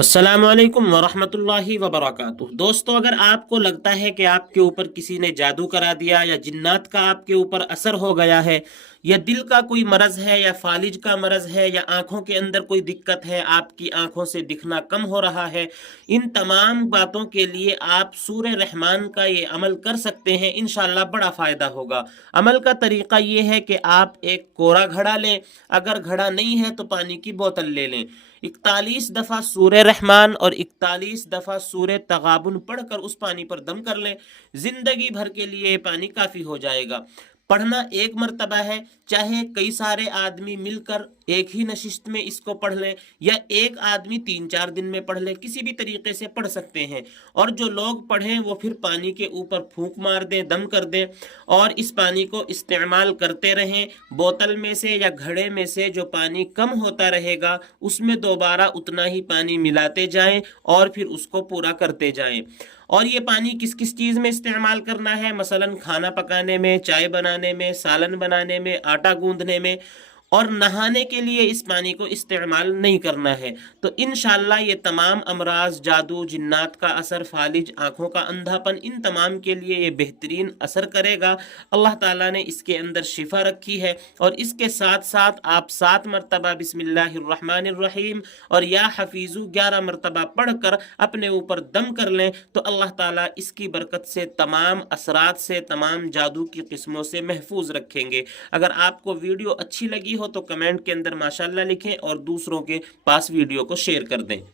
अस्सलाम वालेकुम वरहमतुल्लाहि वबरकातुह। दोस्तों, अगर आपको लगता है कि आपके ऊपर किसी ने जादू करा दिया या जिन्नात का आपके ऊपर असर हो गया है, या दिल का कोई मरज है, या फालिज का मरज है, या आंखों के अंदर कोई दिक्कत है, आपकी आंखों से दिखना कम हो रहा है, इन तमाम बातों के लिए आप सूरह रहमान का ये अमल कर सकते हैं। इंशाल्लाह बड़ा फ़ायदा होगा। अमल का तरीका ये है कि आप एक कोरा घड़ा लें, अगर घड़ा नहीं है तो पानी की बोतल ले लें। 41 दफ़ा सूरह रहमान और 41 दफ़ा सूरह तगाबुन पढ़कर उस पानी पर दम कर लें। जिंदगी भर के लिए ये पानी काफ़ी हो जाएगा। पढ़ना एक मर्तबा है, चाहे कई सारे आदमी मिलकर एक ही नशिस्त में इसको पढ़ लें, या एक आदमी 3-4 दिन में पढ़ ले, किसी भी तरीके से पढ़ सकते हैं। और जो लोग पढ़ें वो फिर पानी के ऊपर फूंक मार दें, दम कर दें, और इस पानी को इस्तेमाल करते रहें। बोतल में से या घड़े में से जो पानी कम होता रहेगा उसमें दोबारा उतना ही पानी मिलाते जाएं और फिर उसको पूरा करते जाएं। और ये पानी किस किस चीज़ में इस्तेमाल करना है, मसलन खाना पकाने में, चाय बनाने में, सालन बनाने में, आटा गूंदने में, और नहाने के लिए इस पानी को इस्तेमाल नहीं करना है। तो इंशाल्लाह ये तमाम अमराज, जादू, जिन्नात का असर, फालिज, आंखों का अंधापन, इन तमाम के लिए ये बेहतरीन असर करेगा। अल्लाह ताला ने इसके अंदर शिफा रखी है। और इसके साथ साथ आप 7 मरतबा बिस्मिल्लाहिर्रहमानिर्रहीम और या हफीज़ू 11 मरतबा पढ़कर अपने ऊपर दम कर लें, तो अल्लाह ताला इसकी बरकत से तमाम असरात से, तमाम जादू की किस्मों से महफूज रखेंगे। अगर आपको वीडियो अच्छी लगी हो तो कमेंट के अंदर माशाल्लाह लिखें और दूसरों के पास वीडियो को शेयर कर दें।